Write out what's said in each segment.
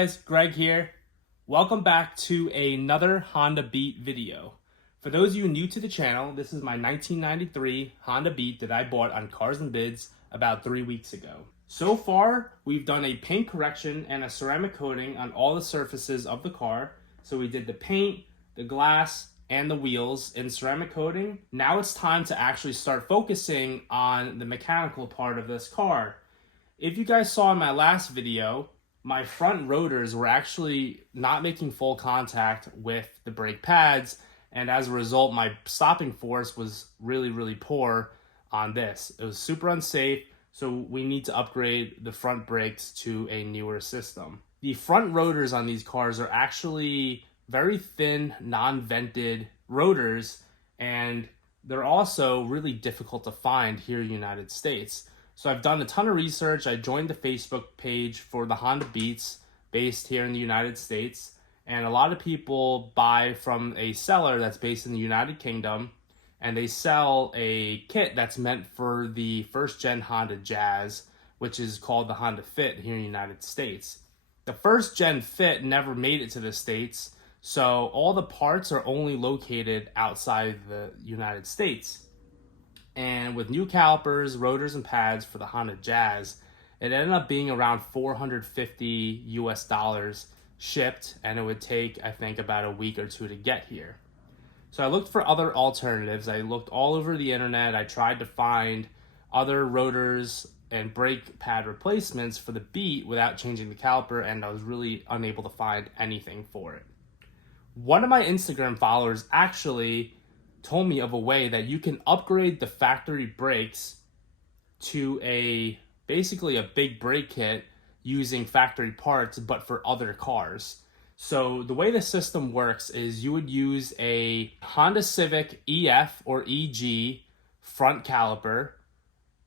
guys, Greg here. Welcome back to another Honda Beat video. For those of you new to the channel, this is my 1993 Honda Beat that I bought on Cars and Bids about 3 weeks ago. So far, we've done a paint correction and a ceramic coating on all the surfaces of the car. So we did the paint, the glass, and the wheels in ceramic coating. Now it's time to actually start focusing on the mechanical part of this car. If you guys saw in my last video, my front rotors were actually not making full contact with the brake pads, and as a result my stopping force was really poor on this. It was super unsafe, so we need to upgrade the front brakes to a newer system. The front rotors on these cars are actually very thin, non-vented rotors, and they're also really difficult to find here in the United States. So I've done a ton of research. I joined the Facebook page for the Honda Beats based here in the United States. And a lot of people buy from a seller that's based in the United Kingdom. And they sell a kit that's meant for the first gen Honda Jazz, which is called the Honda Fit here in the United States. The first gen Fit never made it to the States. So all the parts are only located outside the United States. And with new calipers, rotors, and pads for the Honda Jazz, it ended up being around $450 US shipped, and it would take, I think, about a week or two to get here. So I looked for other alternatives. I looked all over the internet. I tried to find other rotors and brake pad replacements for the Beat without changing the caliper, and I was really unable to find anything for it. One of my Instagram followers actually told me of a way that you can upgrade the factory brakes to basically a big brake kit using factory parts, but for other cars. So the way the system works is you would use a Honda Civic EF or EG front caliper.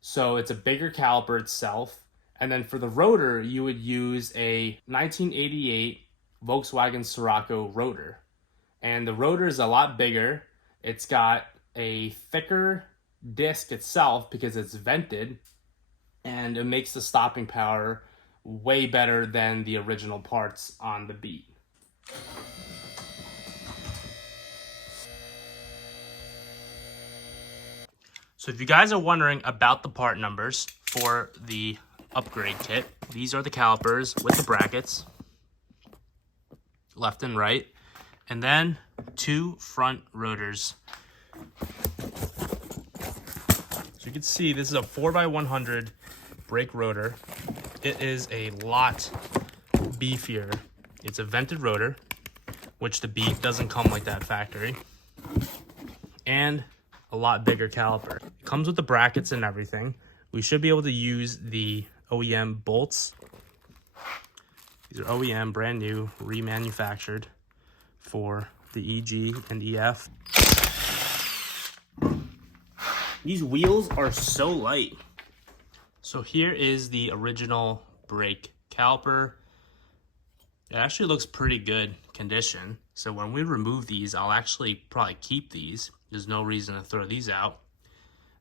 So it's a bigger caliper itself. And then for the rotor, you would use a 1988 Volkswagen Scirocco rotor. And the rotor is a lot bigger. It's got a thicker disc itself because it's vented, and it makes the stopping power way better than the original parts on the Beat. So if you guys are wondering about the part numbers for the upgrade kit, these are the calipers with the brackets, left and right. And then 2 front rotors. So you can see this is a 4x100 brake rotor. It is a lot beefier. It's a vented rotor, which the Beat doesn't come like that factory. And a lot bigger caliper. It comes with the brackets and everything. We should be able to use the OEM bolts. These are OEM, brand new, remanufactured for the EG and EF. These wheels are so light. So here is the original brake caliper. It actually looks pretty good condition. So when we remove these, I'll actually probably keep these. There's no reason to throw these out.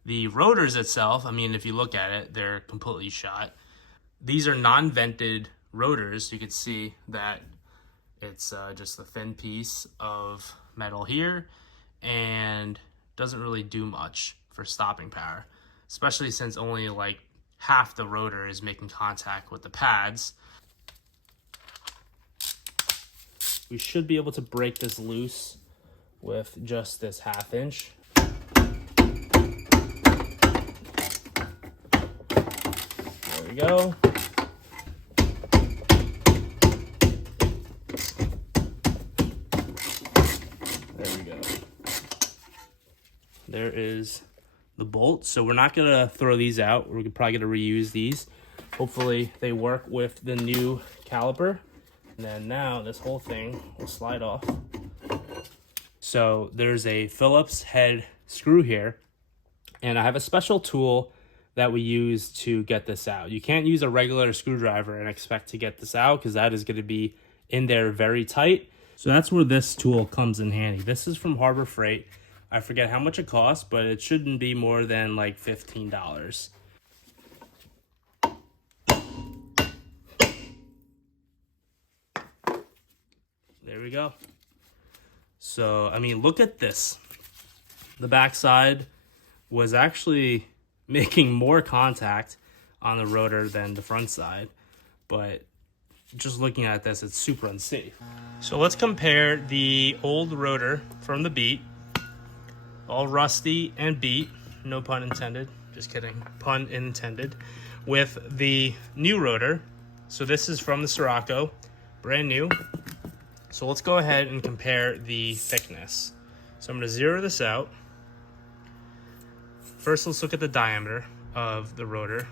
The rotors itself, I mean, if you look at it, they're completely shot. These are non-vented rotors. You can see that it's just a thin piece of metal here, and doesn't really do much for stopping power, especially since only like half the rotor is making contact with the pads. We should be able to break this loose with just this 1/2 inch. There we go. There is the bolt. So we're not gonna throw these out. We're probably gonna reuse these. Hopefully they work with the new caliper. And then now this whole thing will slide off. So there's a Phillips head screw here, and I have a special tool that we use to get this out. You can't use a regular screwdriver and expect to get this out because that is gonna be in there very tight. So that's where this tool comes in handy. This is from Harbor Freight. I forget how much it costs, but it shouldn't be more than like $15. we go. So, I mean, look at this. The backside was actually making more contact on the rotor than the front side, but just looking at this, it's super unsafe. So let's compare the old rotor from the Beat, all rusty and beat, no pun intended, just kidding, pun intended, with the new rotor. So this is from the Scirocco, brand new. So let's go ahead and compare the thickness. So I'm going to zero this out. First, let's look at the diameter of the rotor.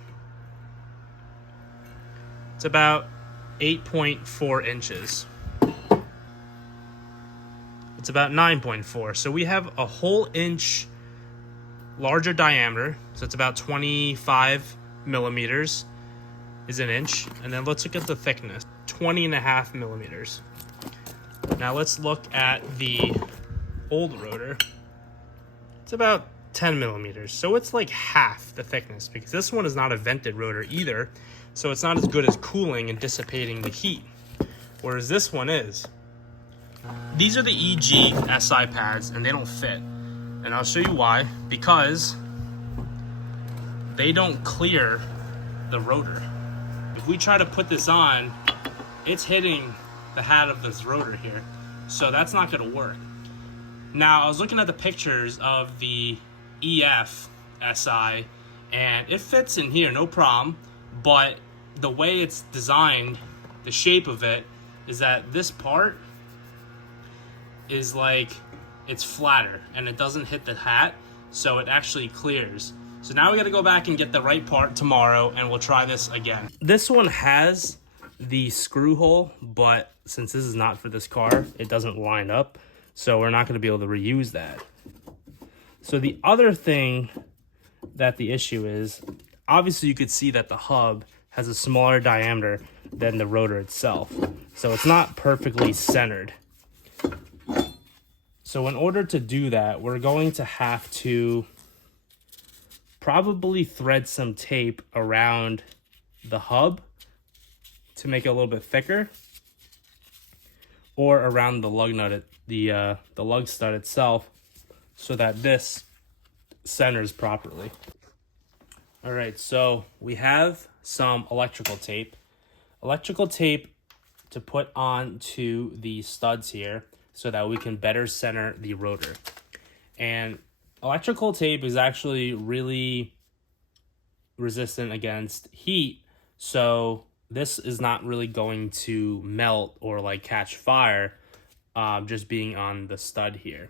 It's about 8.4 inches. It's about 9.4. So we have a whole inch larger diameter. So it's about 25 millimeters is an inch. And then let's look at the thickness, 20.5 millimeters. Now let's look at the old rotor. It's about 10 millimeters. So it's like half the thickness, because this one is not a vented rotor either. So it's not as good as cooling and dissipating the heat, whereas this one is. These are the EG SI pads, and they don't fit. And I'll show you why. Because they don't clear the rotor. If we try to put this on, it's hitting the hat of this rotor here. So that's not going to work. Now, I was looking at the pictures of the EF SI, and it fits in here, no problem. But the way it's designed, the shape of it, is that this part is like, it's flatter and it doesn't hit the hat, so it actually clears. So now we got to go back and get the right part tomorrow, and we'll try this again. This one has the screw hole, but since this is not for this car, it doesn't line up, so we're not going to be able to reuse that. So the other thing that the issue is, obviously you could see that the hub has a smaller diameter than the rotor itself, so it's not perfectly centered. So in order to do that, we're going to have to probably thread some tape around the hub to make it a little bit thicker, or around the lug nut, the lug stud itself, so that this centers properly. All right, so we have some electrical tape. Electrical tape to put onto the studs here so that we can better center the rotor. And electrical tape is actually really resistant against heat, so this is not really going to melt or like catch fire just being on the stud here.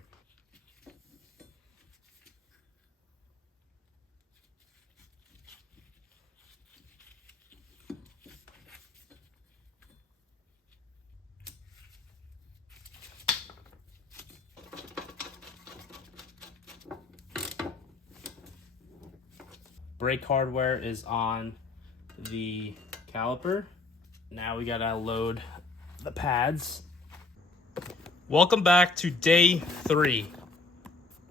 Brake hardware is on the caliper. Now we gotta load the pads. Welcome back to day 3.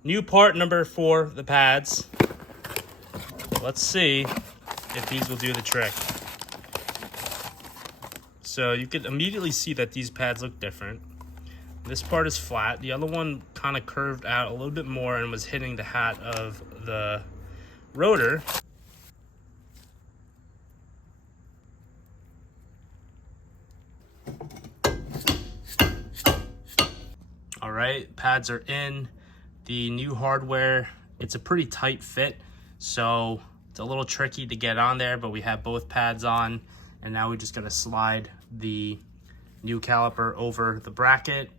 New part number 4, the pads. Let's see if these will do the trick. So you could immediately see that these pads look different. This part is flat. The other one kind of curved out a little bit more and was hitting the hat of the rotor. All right, pads are in. The new hardware, it's a pretty tight fit, so it's a little tricky to get on there, but we have both pads on, and now we just gotta slide the new caliper over the bracket.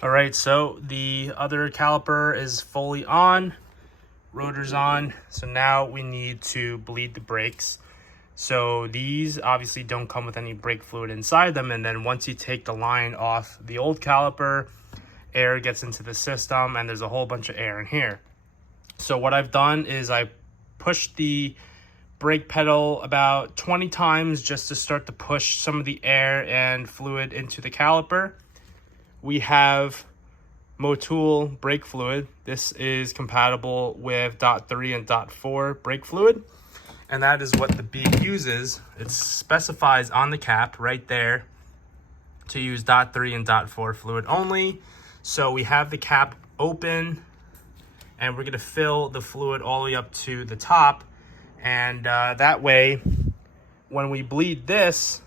All right, so the other caliper is fully on, rotor's on, so now we need to bleed the brakes. So these obviously don't come with any brake fluid inside them, and then once you take the line off the old caliper, air gets into the system and there's a whole bunch of air in here. So what I've done is I pushed the brake pedal about 20 times just to start to push some of the air and fluid into the caliper. We have Motul brake fluid. This is compatible with .3 and .4 brake fluid, and that is what the Beat uses. It specifies on the cap right there to use .3 and .4 fluid only. So we have the cap open, and we're gonna fill the fluid all the way up to the top, and that way, when we bleed this,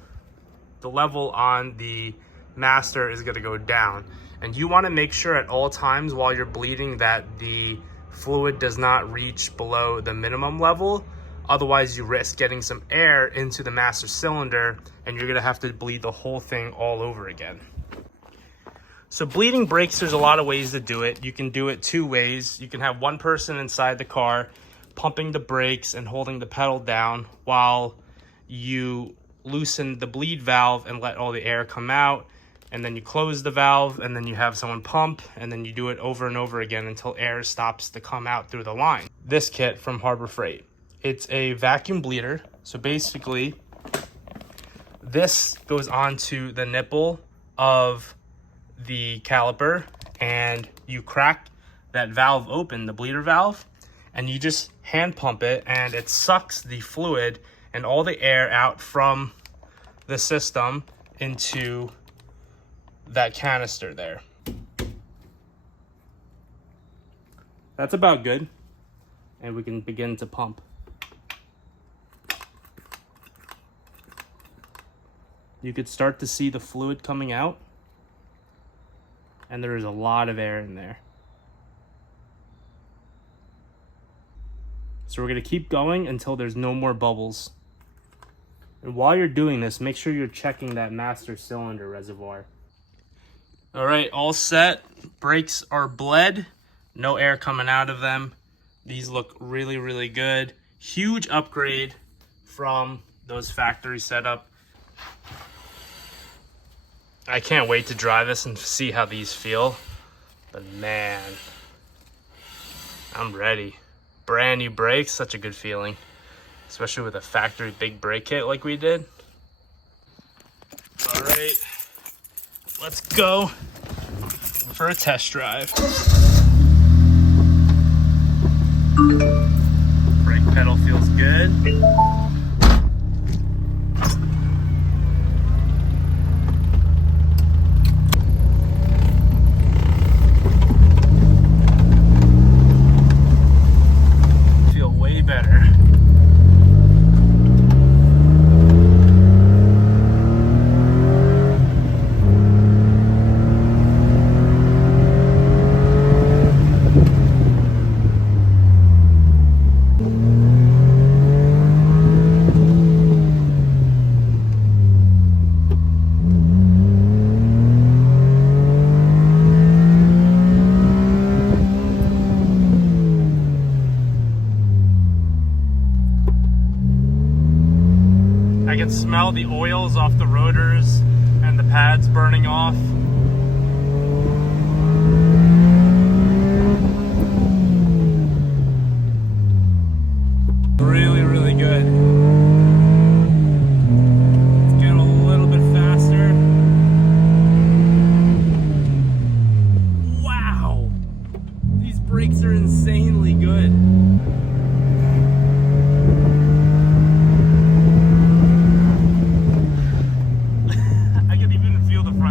the level on the master is gonna go down. And you wanna make sure at all times while you're bleeding that the fluid does not reach below the minimum level. Otherwise, you risk getting some air into the master cylinder, and you're gonna have to bleed the whole thing all over again. So bleeding brakes, there's a lot of ways to do it. You can do it two ways. You can have one person inside the car pumping the brakes and holding the pedal down while you loosen the bleed valve and let all the air come out. And then you close the valve, and then you have someone pump, and then you do it over and over again until air stops to come out through the line. This kit from Harbor Freight, it's a vacuum bleeder. So basically, this goes onto the nipple of the caliper, and you crack that valve open, the bleeder valve, and you just hand pump it, and it sucks the fluid and all the air out from the system into that canister there. That's about good, and we can begin to pump. You could start to see the fluid coming out, and there is a lot of air in there. So we're gonna keep going until there's no more bubbles. And while you're doing this, make sure you're checking that master cylinder reservoir. All right, all set. Brakes are bled. No air coming out of them. These look really, really good. Huge upgrade from those factory setup. I can't wait to drive this and see how these feel. But man, I'm ready. Brand new brakes, such a good feeling. Especially with a factory big brake kit like we did. All right, let's go for a test drive. Brake pedal feels good. Feel way better. I can smell the oils off the rotors and the pads burning off. Really, really good. Let's get a little bit faster. Wow! These brakes are insanely good.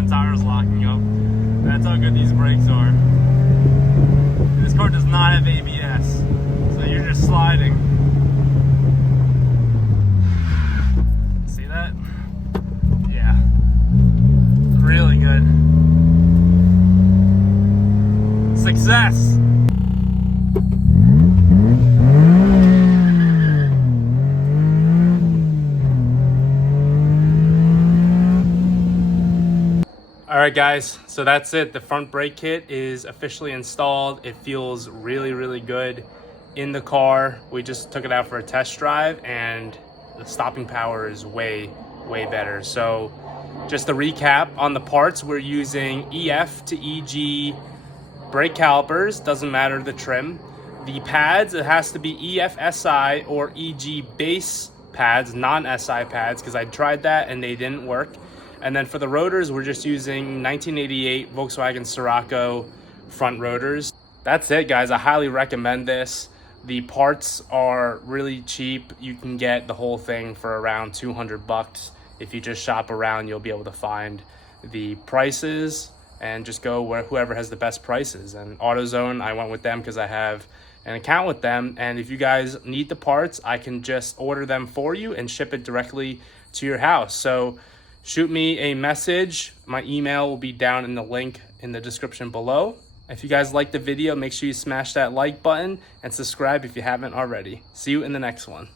Tires locking up. That's how good these brakes are. This car does not have ABS, so you're just sliding. See that? Yeah. Really good. Success! All right, guys, so that's it. The front brake kit is officially installed. It feels really, really good in the car. We just took it out for a test drive, and the stopping power is way, way better. So just to recap on the parts, we're using EF to EG brake calipers, doesn't matter the trim. The pads, it has to be EF SI or EG base pads, non-SI pads, because I tried that and they didn't work. And then for the rotors, we're just using 1988 Volkswagen Scirocco front rotors. That's it, guys. I highly recommend this. The parts are really cheap. You can get the whole thing for around 200 bucks. If you just shop around, you'll be able to find the prices and just go where whoever has the best prices. And AutoZone, I went with them because I have an account with them. And if you guys need the parts, I can just order them for you and ship it directly to your house. So shoot me a message. My email will be down in the link in the description below. If you guys like the video, make sure you smash that like button and subscribe if you haven't already. See you in the next one.